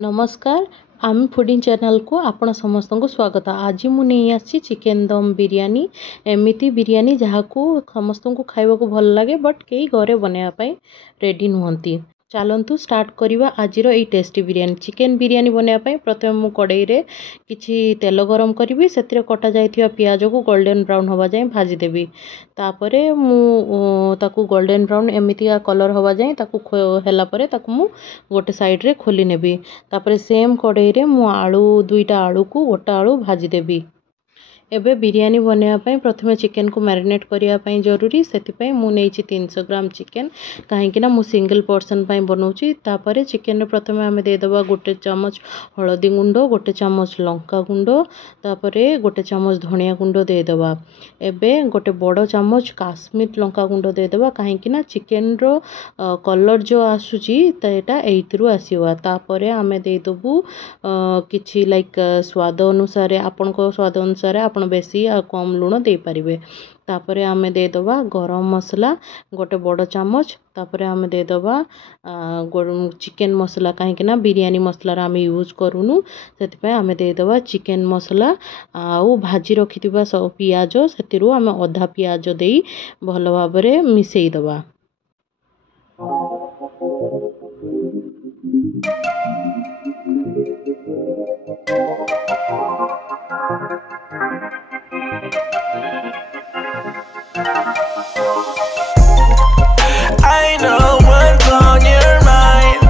नमस्कार आम fooding channel को आपण समस्त को स्वागत। आज मुझे चिकेन दम बिरयानी एमती बिरयानी जहाँ को समस्त को खाइबा को भल लगे बट कई घरे बनवाई रेडी नुहति। चलतु स्टार्ट करवा आज ये टेस्टी बिरयानी। चिकेन बिरयानी बनवाई प्रथम मु कड़ाई रे किछि तेल गरम करी से कटा जाइथिबा पियाज को गोल्डन ब्राउन हवा जाए भाजीदेवी। तापरे मु ताकू गोल्डन ब्राउन एमतीका कलर हवा जाए हेला परे ताकू मु गोटे साइड रे खोली नेबी। तापरे सेम कड़ाई रे मु आलू दुईटा आलू को गोटा आलू भाजीदेवी। एबे बिरयानी बनवाई प्रथम चिकेन को मैरिनेट करने जरूरी से मुझे 300 ग्राम चिकेन कहीं मु सिंगल पर्सन बनाऊँगी। तापर चिकेन प्रथम आम देदेबा गोटे चामच हलदी गुंड गोटे चामच लंका गुंड तापर गोटे चामच धनिया गुंड देदेबा। एबे गोटे बड़ चामच काश्मीर लंका गुंड देदेबा कहीं चिकेन रो कलर जो आसूची एइथिरु आसीबा। तापर आम देदेबु किछि लाइक स्वाद अनुसार आपण स्वाद अनुसार आपण बेसी आ कम लुण दे पारिबे। तापरे आम देदेबा गरम मसला गोटे बड़ चामच। तापरे आम देदेबा चिकेन मसला कहीं बिरयानी मसलार आम यूज करूनु से आम देदेबा चिकेन मसला आउ भाजी रखिथिबा सब पियाज से आम अधा पियाज दे भल भाव मिसईदबा। I know what's on your mind.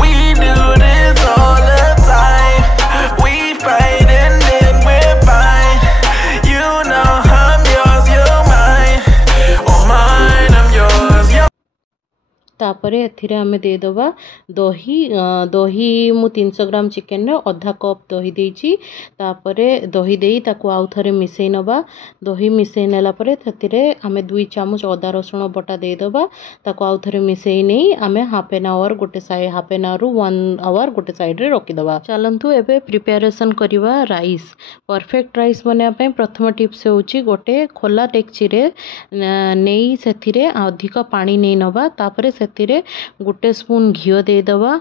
We do this all the time. We fight and then we're fine. You know I'm yours, you're mine. Oh mine, I'm yours, you're तापरे एथिरे आमे देदेबा दही दही मु 300 ग्राम चिकेन रे आधा कप दही देइची। तापरे दही देई ताकू आउ थरे मिसई नबा। दही मिसई नेला परे थतिरे आमे 2 चामच अदा रसुण बटा देदेबा। ताकू आउ थरे मिसई नहीं आमे हाफ एन आवर गोटे साइड हाफ एन आवर रु 1 आवर गोटे साइड रे रखी दबा। चलंतु एबे प्रिपरेशन करवा राइस। परफेक्ट राइस बनया पय प्रथम टिप्स होची गोटे खोला टेक्ची रे नेई सेथिरे अधिक पानी नहीं नबा। तापरे सेथिरे गोटे स्पून घिओ देदेबा।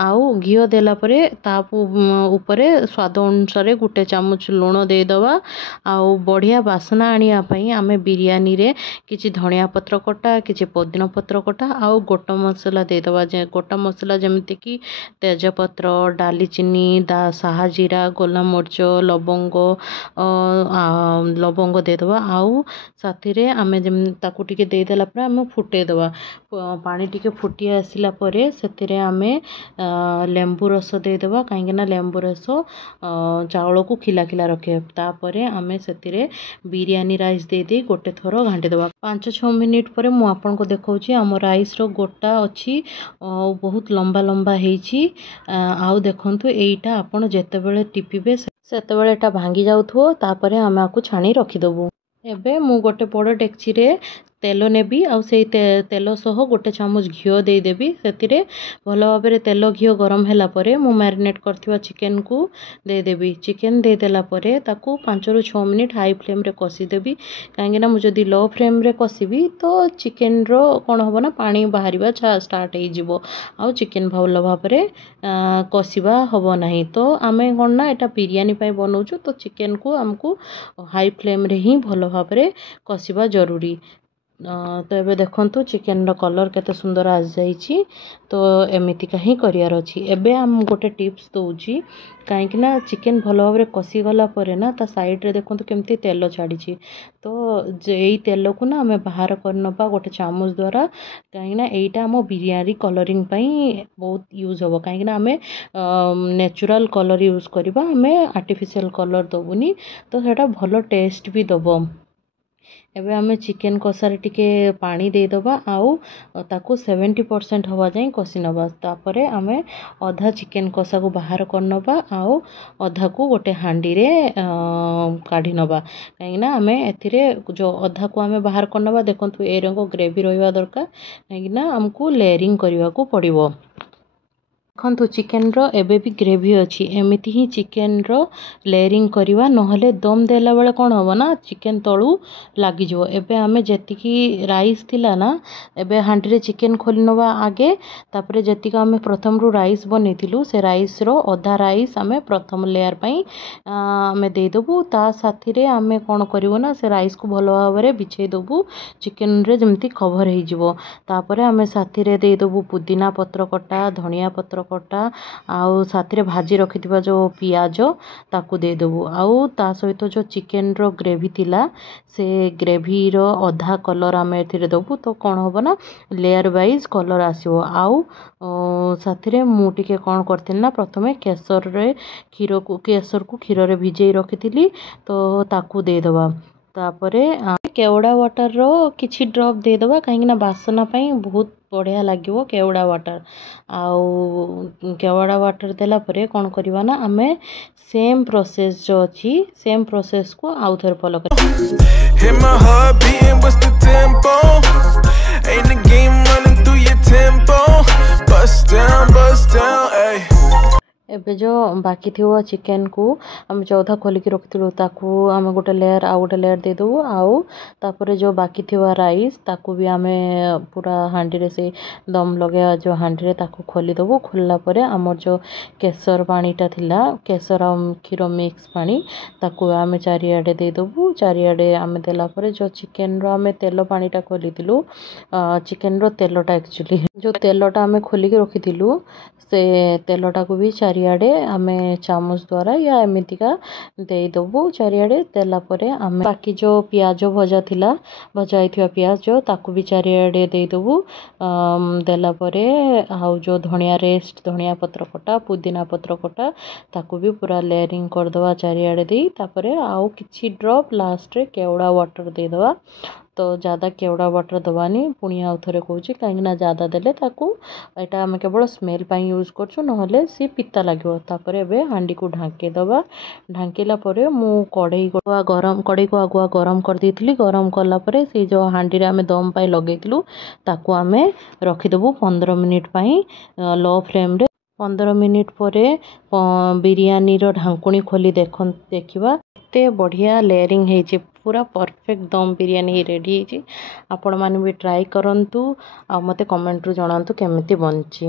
आउ घिओ देला परे ता उपरे स्वाद अनुसार गोटे चामच लुण देदेबा। आउ बढ़िया बासना आनिया पई आमे बिरयानी रे किछि धनिया पत्र कटा किछि पुदीना पत्र कटा आउ गोटा मसला देदेबा। गोटा मसला जेमति कि तेजपत्र डालीचीनी साहा जीरा गोलम मर्च लवंग देदेबा। आउ साथी रे आमे ताकू टिके देदेला परे आमे फुटेदेबा। पानी टिके फुटी आसिला परे सेतिरे आमे लेंबू रस देदेबा कहीं लेंबू रस चावल को खिला खिला रखे। तापरे आमे सेतिरे बिरयानी राइस दे दे गोटे थरो घांटी देबा। 5-6 मिनिट पर मु आपन को देखौची हम राइस रो गोटा अछि बहुत लंबा लंबा हेची। आउ देखंतु एटा आपन जेते बेले टिपिबे सेते बेले एटा भांगी जाउथो। तापरे आमे आकु छाणी रखी दबु। एबे मु गोटे बड़ डेक्ची रे तेल नेबी आउ से तेल सह गोटे चामच घिओ दे देबी। सेतिरे भल भाव तेल घिओ गरम हैला परे मु मैरिनेट करथिबा चिकेन को दे देबी। चिकेन दे देला परे ताकू 5-6 मिनिट हाई फ्लेम रे कसी देबी। काहेकि ना मु जदी लो फ्लेम रे कसीबी तो चिकेन रो कोन होबो ना पानी बाहरिबा स्टार्ट हे जिवो आउ चिकेन भल भाव कसीबा होबो नाही। तो आमे कोन ना एटा बिरयानी पय बनौछु तो चिकेन को हमकू हाई फ्लेम रे ही भल भाव कसीबा जरूरी। तो ये देखंतु चिकेन रो कलर केते सुंदर आस जाइछि। तो एमिति कहीं करियार अछि। एबे हम गोटे टिप्स दउछि काहेकि ना चिकेन भल भाव कसी गला परे ना ता साइड रे देखंतु केमती तेल छाड़ीछि। तो एई तेल को ना हमें बाहर करनबा गोटे चामच द्वारा काहेकि ना एइटा हम बिरयानी कलरिंग पई बहुत यूज होबो। काहेकि ना हमें नेचुरल कलर यूज करबा हमें आर्टिफिशियल कलर दबुनी तो सेटा भलो टेस्ट भी दबो। एबे हमें चिकेन कषारे टिके पानी देदेबा आउ ताकू 70% हवा जाए कषि नबा। तापरे आमे अधा चिकेन कषा को बाहर करनबा आउ अधा को गोटे हांडी रे काढ़ी नबा। कहीं ना आमे एथिरे जो अधा को आमे बाहर करनबा देखंतु ए रंग ग्रेवी रहइबा दरकार। कहीं ना हमकू लेयरिंग करबा को पड़िबो। ଦେଖନ୍ତୁ ଚିକେନ୍ର ଏବେ ବି ଗ୍ରେଭି ଅଛି। ଏମିତି ହିଁ ଚିକେନ୍ର ଲେୟରିଂ କରିବା, ନହେଲେ ଦମ୍ ଦେଲା ବେଳେ କ'ଣ ହେବ ନା ଚିକେନ୍ ତଳୁ ଲାଗିଯିବ। ଏବେ ଆମେ ଯେତିକି ରାଇସ୍ ଥିଲା ନା, ଏବେ ହାଣ୍ଡିରେ ଚିକେନ୍ ଖୋଲି ନେବା ଆଗେ, ତାପରେ ଯେତିକି ଆମେ ପ୍ରଥମରୁ ରାଇସ୍ ବନେଇଥିଲୁ ସେ ରାଇସ୍ର ଅଧା ରାଇସ୍ ଆମେ ପ୍ରଥମ ଲେୟାର ପାଇଁ ଆମେ ଦେଇଦେବୁ। ତା ସାଥିରେ ଆମେ କ'ଣ କରିବୁ ନା ସେ ରାଇସ୍କୁ ଭଲ ଭାବରେ ବିଛେଇ ଦେବୁ ଚିକେନ୍ରେ, ଯେମିତି କଭର୍ ହେଇଯିବ। ତାପରେ ଆମେ ସାଥିରେ ଦେଇଦେବୁ ପୁଦିନା ପତ୍ର କଟା, ଧନିଆ ପତ୍ର କଟା, ଆଉ ସାଥିରେ ଭାଜି ରଖିଥିବା ଯେଉଁ ପିଆଜ ତାକୁ ଦେଇଦେବୁ। ଆଉ ତା ସହିତ ଯେଉଁ ଚିକେନ୍ର ଗ୍ରେଭି ଥିଲା ସେ ଗ୍ରେଭିର ଅଧା କଲର୍ ଆମେ ଏଥିରେ ଦେବୁ। ତ କ'ଣ ହେବ ନା ଲେୟାର ୱାଇଜ୍ କଲର୍ ଆସିବ। ଆଉ ସାଥିରେ ମୁଁ ଟିକେ କ'ଣ କରିଥିଲି ନା ପ୍ରଥମେ କେଶରକୁ କ୍ଷୀରରେ ଭିଜେଇ ରଖିଥିଲି, ତ ତାକୁ ଦେଇଦେବା। ତାପରେ କେଉଡ଼ା ୱାଟର୍ର କିଛି ଡ୍ରପ୍ ଦେଇଦେବା, କାହିଁକିନା ବାସ୍ନା ପାଇଁ ବହୁତ ବଢ଼ିଆ ଲାଗିବ କେଉଡ଼ା ୱାଟର୍। ଆଉ କେଉଡ଼ା ୱାଟର୍ ଦେଲା ପରେ କ'ଣ କରିବା ନା ଆମେ ସେମ୍ ପ୍ରୋସେସ୍ ଯେଉଁ ଅଛି ସେମ୍ ପ୍ରୋସେସ୍କୁ ଆଉ ଥରେ ଫଲୋ କରିବା। Hit my heart beating, what's the tempo? Ain't the game running through your tempo? Bust down, ayy. ଏବେ ଯେଉଁ ବାକି ଥିବ ଚିକେନ୍କୁ ଆମେ ଚଉଧା ଖୋଲିକି ରଖିଥିଲୁ ତାକୁ ଆମେ ଗୋଟେ ଲେୟାର ଆଉ ଗୋଟେ ଲେୟାର ଦେଇଦେବୁ। ଆଉ ତାପରେ ଯେଉଁ ବାକି ଥିବା ରାଇସ୍ ତାକୁ ବି ଆମେ ପୁରା ହାଣ୍ଡିରେ ସେଇ ଦମ୍ ଲଗାଇବା ଯେଉଁ ହାଣ୍ଡିରେ ତାକୁ ଖୋଲିଦେବୁ। ଖୋଲିଲା ପରେ ଆମର ଯେଉଁ କେଶର ପାଣିଟା ଥିଲା, କେଶର ଆଉ କ୍ଷୀର ମିକ୍ସ ପାଣି, ତାକୁ ଆମେ ଚାରିଆଡ଼େ ଦେଇଦେବୁ। ଚାରିଆଡ଼େ ଆମେ ଦେଲା ପରେ ଯେଉଁ ଚିକେନ୍ର ଆମେ ତେଲ ପାଣିଟା ଖୋଲିଥିଲୁ, ଚିକେନ୍ର ତେଲଟା ଆକ୍ଚୁଆଲି ଯେଉଁ ତେଲଟା ଆମେ ଖୋଲିକି ରଖିଥିଲୁ ସେ ତେଲଟାକୁ ବି ଚାରିଆଡ଼େ ଆମେ ଚାମଚ ଦ୍ୱାରା ୟା ଏମିତିକା ଦେଇଦେବୁ। ଚାରିଆଡ଼େ ଦେଲା ପରେ ଆମେ ବାକି ଯେଉଁ ପିଆଜ ଭଜା ଥିଲା, ଭଜା ହେଇଥିବା ପିଆଜ ତାକୁ ବି ଚାରିଆଡ଼େ ଦେଇଦେବୁ। ଦେଲା ପରେ ଆଉ ଯେଉଁ ଧଣିଆ ପତ୍ର କଟା, ପୁଦିନା ପତ୍ର କଟା ତାକୁ ବି ପୁରା ଲେୟରିଂ କରିଦେବା ଚାରିଆଡ଼େ ଦେଇ। ତାପରେ ଆଉ କିଛି ଡ୍ରପ୍ ଲାଷ୍ଟରେ କେଉଡ଼ା ୱାଟର୍ ଦେଇଦେବା। ତ ज़्यादा କେଉଡ଼ା ୱାଟର୍ ଦେବାନି, ପୁଣି ଆଉ ଥରେ କହୁଛି, କାହିଁକିନା ज़्यादा ଦେଲେ ତାକୁ ଏଇଟା ଆମେ କେବଳ ସ୍ମେଲ୍ ପାଇଁ ୟୁଜ୍ କରୁଛୁ, ନହେଲେ ସିଏ ପିତା ଲାଗିବ। ତାପରେ ଏବେ ହାଣ୍ଡିକୁ ଢାଙ୍କି ଦେବା। ଢାଙ୍କିଲା ପରେ ମୁଁ କଢ଼େଇକୁ ଆଗୁଆ ଗରମ କରିଦେଇଥିଲି। ଗରମ କଲା ପରେ ସେଇ ଯେଉଁ ହାଣ୍ଡିରେ ଆମେ ଦମ୍ ପାଇଁ ଲଗେଇଥିଲୁ ତାକୁ ଆମେ ରଖିଦେବୁ 15 ମିନିଟ୍ ପାଇଁ ଲୋ ଫ୍ଲେମ୍ରେ। 15 ମିନିଟ୍ ପରେ ବିରିୟାନୀର ଢାଙ୍କୁଣୀ ଖୋଲି ଦେଖିବା ଏତେ ବଢ଼ିଆ ଲେୟରିଂ ହେଇଛି, ପୁରା ପରଫେକ୍ଟ ଦମ୍ ବିରିୟାନୀ ରେଡ଼ି ହେଇଛି। ଆପଣମାନେ ବି ଟ୍ରାଏ କରନ୍ତୁ ଆଉ ମୋତେ କମେଣ୍ଟରୁ ଜଣାନ୍ତୁ କେମିତି ବନିଛି।